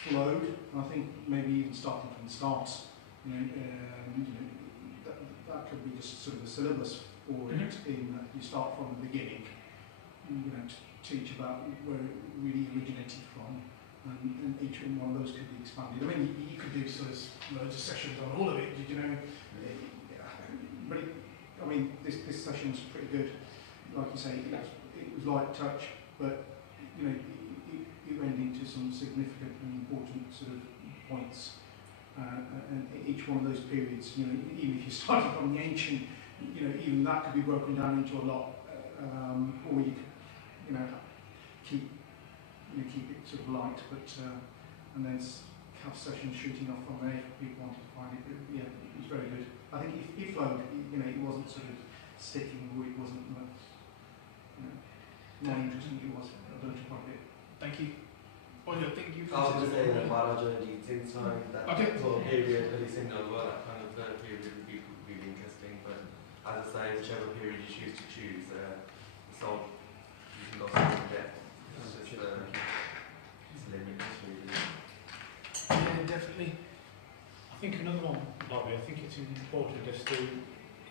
flowed. And I think maybe even starting from the start, that could be just sort of a syllabus for it, in that you start from the beginning, to teach about where it really originated from, and each one of those could be expanded. I mean, you could do sort of loads of sessions on all of it, but I mean, this session was pretty good. Like you say, it was light touch, but it went into some significant and important sort of points. And each one of those periods, even if you started from the ancient, even that could be broken down into a lot, or you could, keep it sort of light, but and then have sessions shooting off from there if people wanted to find it. But yeah, it was very good. I think it flowed. It wasn't sort of sticking, or it wasn't much, not interesting. It was. I learned quite a bit. Thank you. I think you've I was going to say that Maharaja and Jin's time, that sort of period, really similar as well, that kind of period would be really interesting. But as I say, whichever period you choose to choose, so you can go through depth. It's just it's limitless, really. Yeah, definitely. I think another one, Bobby, I think it's important just to,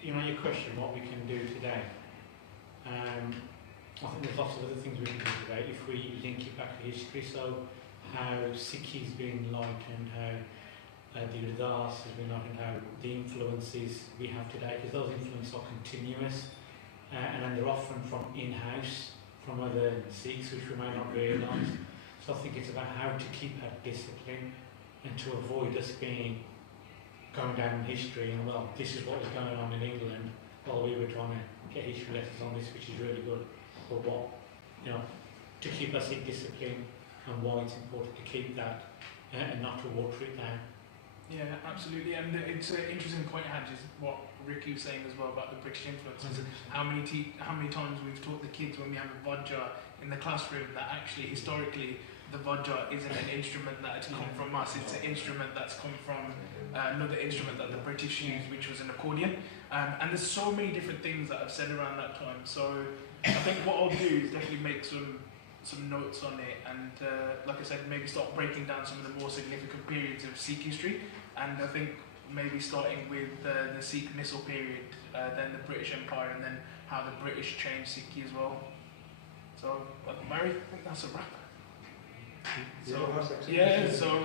your question, what we can do today. I think there's lots of other things we can do today if we link it back to history. So how Sikhi's been enlightened, how the Udas, as we know how the influences we have today, because those influences are continuous, and then they're often from in-house, from other Sikhs, which we may not realise. So I think it's about how to keep that discipline and to avoid us going down in history and, well, this is what was going on in England while we were trying to get history lessons on this, which is really good. But what, you know, to keep us in discipline and why it's important to keep that and not to water it down. Yeah, absolutely, and it's an interesting point, Haj, is what Ricky was saying as well about the British influences. How many times we've taught the kids when we have a Vajra in the classroom that actually historically the Vajra isn't an instrument that has come from us, it's an instrument that's come from another instrument that the British used, which was an accordion. And there's so many different things that I've said around that time. So I think what I'll do is definitely make some notes on it, and like I said, maybe start breaking down some of the more significant periods of Sikh history, and I think maybe starting with the Sikh Missile period, then the British Empire, and then how the British changed Sikhi as well. So, Mary, I think that's a wrap. So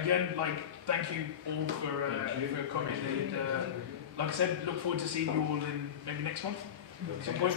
again, like, thank you all for coming, and like I said, look forward to seeing you all in maybe next month at some point.